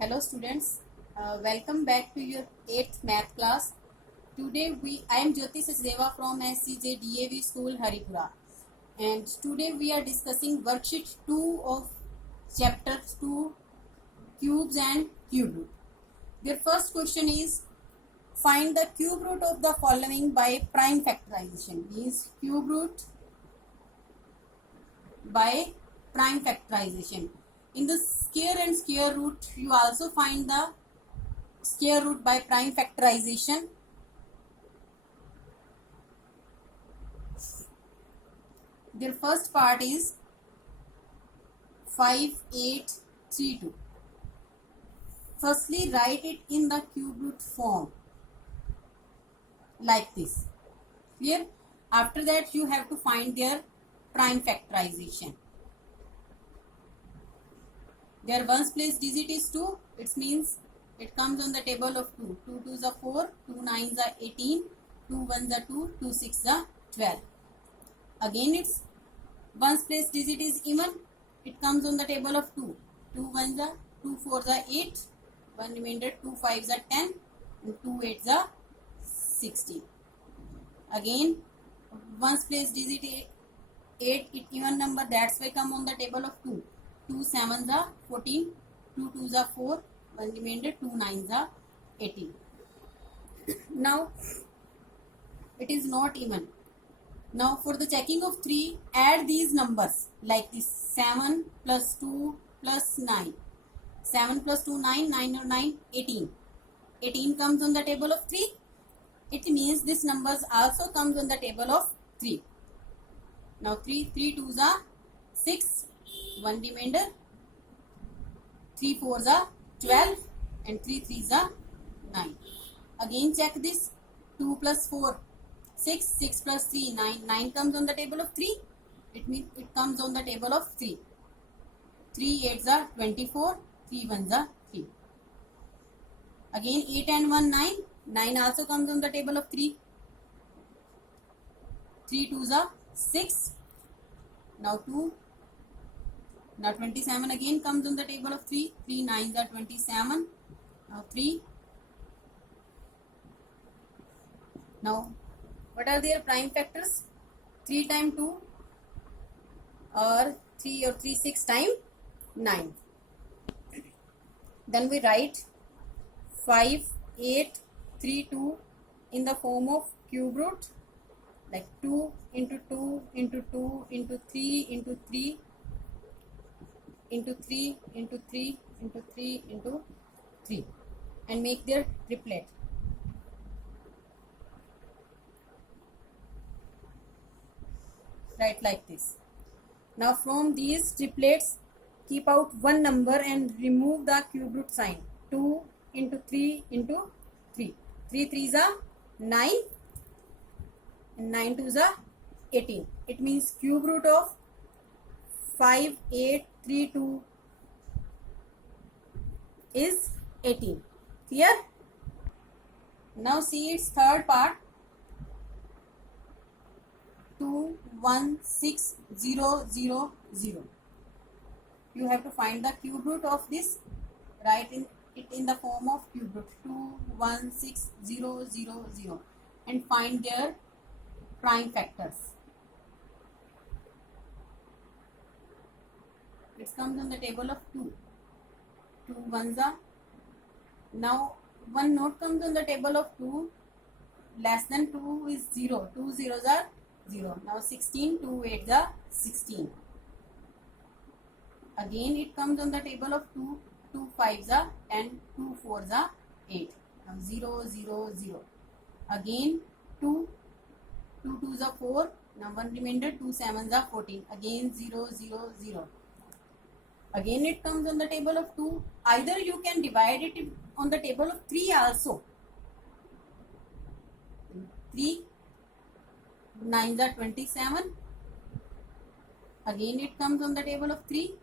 Hello students, welcome back to your 8th math class. Today I am Jyoti Sachdeva from SCJ DAV School Haripura, and today we are discussing worksheet 2 of chapter 2 cubes and cube root. Their first question is find the cube root of the following by prime factorization. Means cube root by prime factorization. In the square and square root, you also find the square root by prime factorization. Their first part is 5832. Firstly, write it in the cube root form like this. Clear? After that, you have to find their prime factorization. Their ones place digit is 2. It means it comes on the table of 2. 2 2s are 4, 2 9s are 18, 2 1s are 2, 2 6s are 12. Again, its ones place digit is even. It comes on the table of 2. 2 1s are 2 4s are 8, 1 remainder, 2 5s are 10, and 2 8s are 16. Again, ones place digit 8, it even number, that's why come on the table of 2. 2 7s are 14, 2 2s are 4, 1 remainder, 2 9s are 18. Now, it is not even. Now, for the checking of 3, add these numbers like this: 7 plus 2 plus 9. 7 plus 2, 9, 9 or 9, 18. 18 comes on the table of 3. It means this numbers also comes on the table of 3. Now, 3 2s are 6. 1 remainder, 3 4s are 12, and 3 3s are 9. Again check this: 2 plus 4, 6, 6 plus 3, 9. 9 comes on the table of 3. It means it comes on the table of 3. 3 8s are 24, 3 1s are 3. Again 8 and 1 9. 9 also comes on the table of 3. 3 2s are 6. Now 2. Now 27 again comes on the table of 3. 3 9s are 27. Now 3. Now what are their prime factors? 3 times 2 or 3 or 3 6 times 9. Then we write 5 8 3 2 in the form of cube root, like 2 into 2 into 2 into 3 into 3 into 3 into 3 into 3 into 3, and make their triplet. Write like this. Now from these triplets, keep out one number and remove the cube root sign. 2 into 3 into 3. 3 3s are 9 and 9 2s are 18. It means cube root of 5 8 3 2 is 18. Clear? Now see its third part. 2 1 6 0 0 0. You have to find the cube root of this. Write it in the form of cube root. 2 1 6 0 0 0, and find their prime factors. It comes on the table of 2. 2 1s are. Now one note comes on the table of 2. Less than 2 is 0. 2 zeros are 0. Now 16, 2 8s are 16. Again it comes on the table of 2. 2 5s are 10, 2 4s are 8. Now 0 0 0. Again 2 2s are 4. Now 1 remainder, 2 7s are 14. Again 0 0 0. Again it comes on the table of 2. Either you can divide it on the table of 3 also. 3 9s are 27. Again it comes on the table of 3.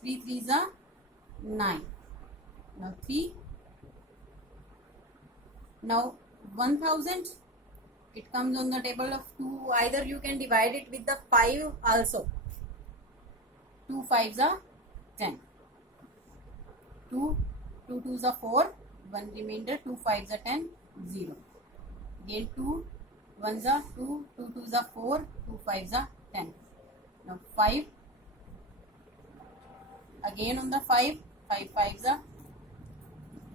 3 3s are 9. Now 3. Now 1000. It comes on the table of 2. Either you can divide it with the 5 also. 2 5s are 10. 2, 2 2s are 4, 1 remainder, 2 5s are 10, 0. Again 2 1s are 2, 2 2s are 4, 2 5s are 10. Now 5, again on the 5, 5 5s are.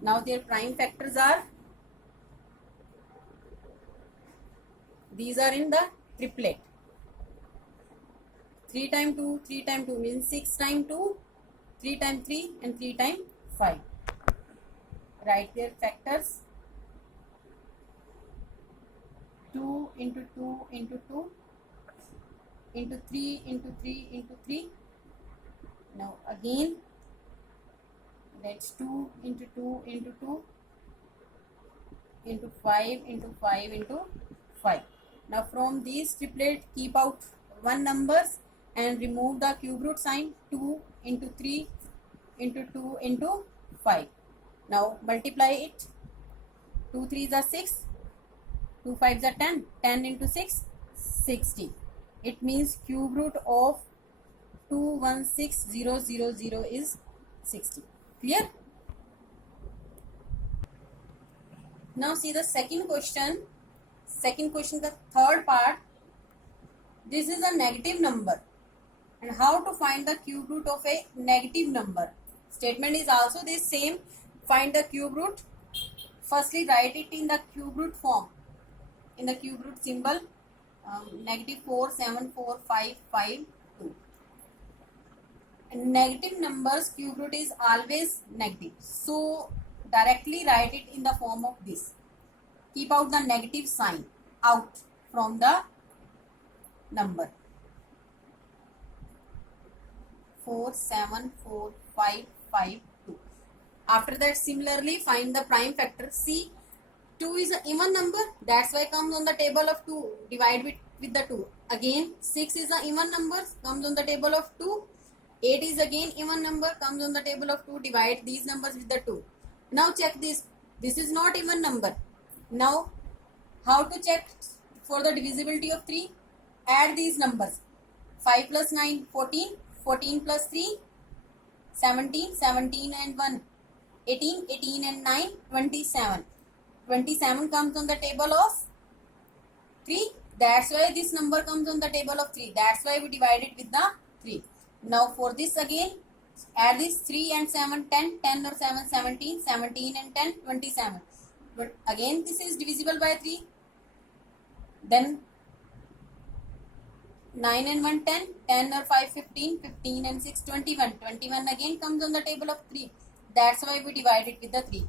Now their prime factors are, these are in the triplet. 3 times 2, 3 times 2 means 6 times 2, 3 times 3 and 3 times 5. Write their factors. 2 into 2 into 2 into 3 into 3 into 3. Now again that's 2 into 2 into 2 into 5 into 5 into 5. Now from these triplet keep out 1 numbers and remove the cube root sign. 2 into 3 into 2 into 5. Now multiply it. 2 3s are 6, 2 5s are 10, 10 into 6, 60. It means cube root of 216000 is 60. Clear? Now see the second question. Second question, the third part. This is a negative number. And how to find the cube root of a negative number? Statement is also the same. Find the cube root. Firstly, write it in the cube root form. In the cube root symbol, negative 4, 7, 4, 5, 5, 2. And negative numbers cube root is always negative. So directly write it in the form of this. Keep out the negative sign out from the number. 4, 7, 4, 5, 5, 2. After that, similarly find the prime factor. See, 2 is an even number, that's why comes on the table of 2. Divide with the 2. Again 6 is an even number, comes on the table of 2. 8 is again even number, comes on the table of 2. Divide these numbers with the 2. Now check this. This is not even number. Now how to check for the divisibility of 3? Add these numbers. 5 plus 9, 14. 14 plus 3, 17. 17 and 1, 18. 18 and 9, 27. 27 comes on the table of 3. That's why this number comes on the table of 3. That's why we divide it with the 3. Now for this again, add this 3 and 7, 10. 10 or 7, 17. 17 and 10, 27. But again this is divisible by 3. Then 9 and 1, 10. 10 or 5, 15. 15 and 6, 21. 21 again comes on the table of 3. That's why we divide it with the 3.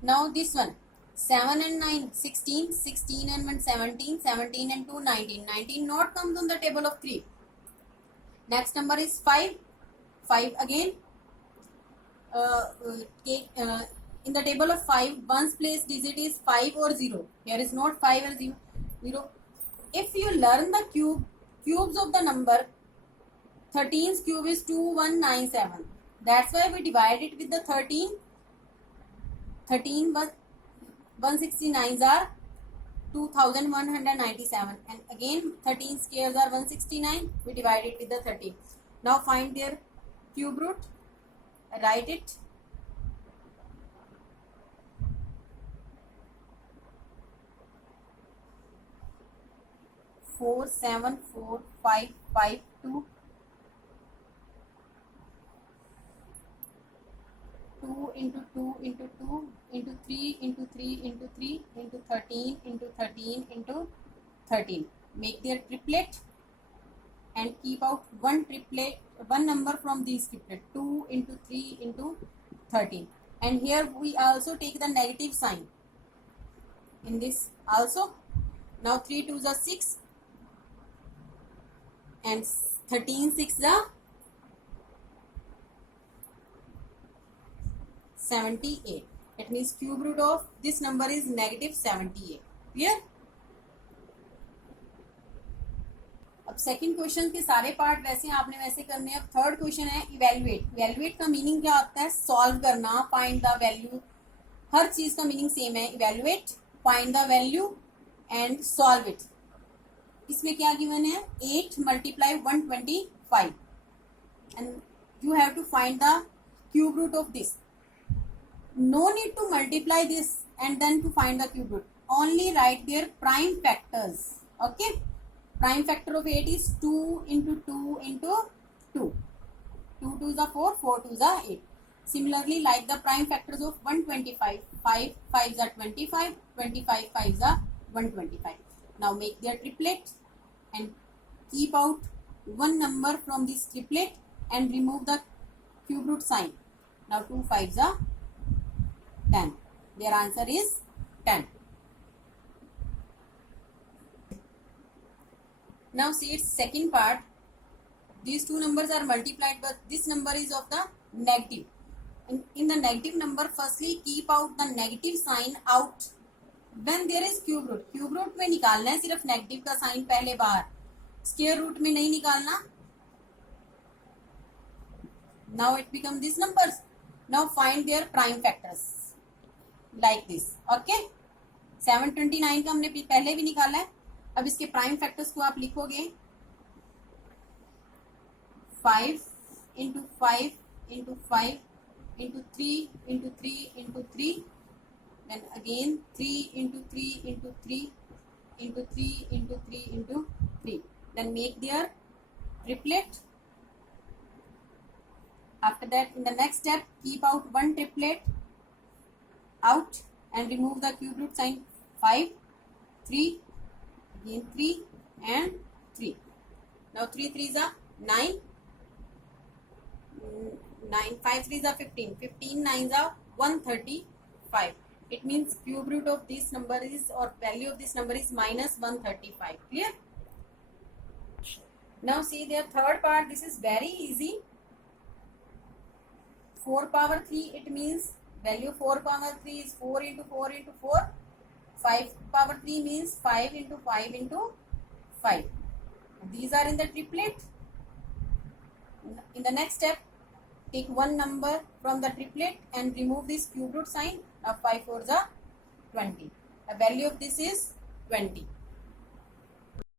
Now this one. 7 and 9, 16, 16 and 1, 17, 17 and 2, 19. 19 not comes on the table of 3. Next number is 5. 5 again. In the table of 5, one's place digit is 5 or 0. Here is not 5 or 0. If you learn the cubes of the number, 13's cube is 2197. That's why we divide it with the 13. 13 but 169s are 2197, and again 13 squares are 169. We divide it with the 13. Now find their cube root. Write it. Four, 7, 4, 5, 5, 2. 2 into 2 into 2 into 3 into 3 into 3 into 13 into 13 into 13. Make their triplet and keep out one number from these triplet. 2 into 3 into 13. And here we also take the negative sign in this also. Now 3 2s are 6 and 13 6s are 78. It means cube root of this number is negative 78. Clear? अब second question के सारे part वैसे आपने वैसे करने हैं. अब third question है इवेल्युएट. इवेल्युएट का मीनिंग क्या होता है? सॉल्व करना, फाइंड द वैल्यू. हर चीज का मीनिंग सेम है. Evaluate, find the value and solve it. इसमें क्या गिवन है? 8 multiply 125 and you have to find the cube root of this. No need to multiply this and then to find the cube root. Only write their prime factors. Okay. Prime factor of 8 is 2 into 2 into 2. 2 2s are 4, 4 2s are 8. Similarly, like the prime factors of 125, 5 5s are 25, 25 5s are 125. Now make their triplet and keep out one number from this triplet and remove the cube root sign. Now 2 5s are 10. Their answer is 10. Now see its second part. These two numbers are multiplied, but this number is of the negative. In the negative number, firstly keep out the negative sign out when there is cube root. Cube root में निकालना है सिर्फ negative का sign पहले बाहर, square root में नहीं निकालना. Now it becomes these numbers. Now find their prime factors like this. Okay. 729 का हमने पहले भी निकाला है. अब इसके प्राइम फैक्टर्स को आप लिखोगे 5 into 5 into 5 into 3 into 3 into 3, then again 3 into 3 into 3 into 3 into 3 into 3. Then make their triplet. After that, in the next step, keep out one triplet out and remove the cube root sign. 5, 3, again 3 and 3. Now 3 3s are 9. 9 5 3s are 15. 15 9s are 135. It means cube root of this number is, or value of this number is minus 135. Clear? Now see their third part. This is very easy. 4 power 3, it means value 4 power 3 is 4 into 4 into 4. 5 power 3 means 5 into 5 into 5. These are in the triplet. In the next step, take one number from the triplet and remove this cube root sign. Now 5 4s are 20. The value of this is 20.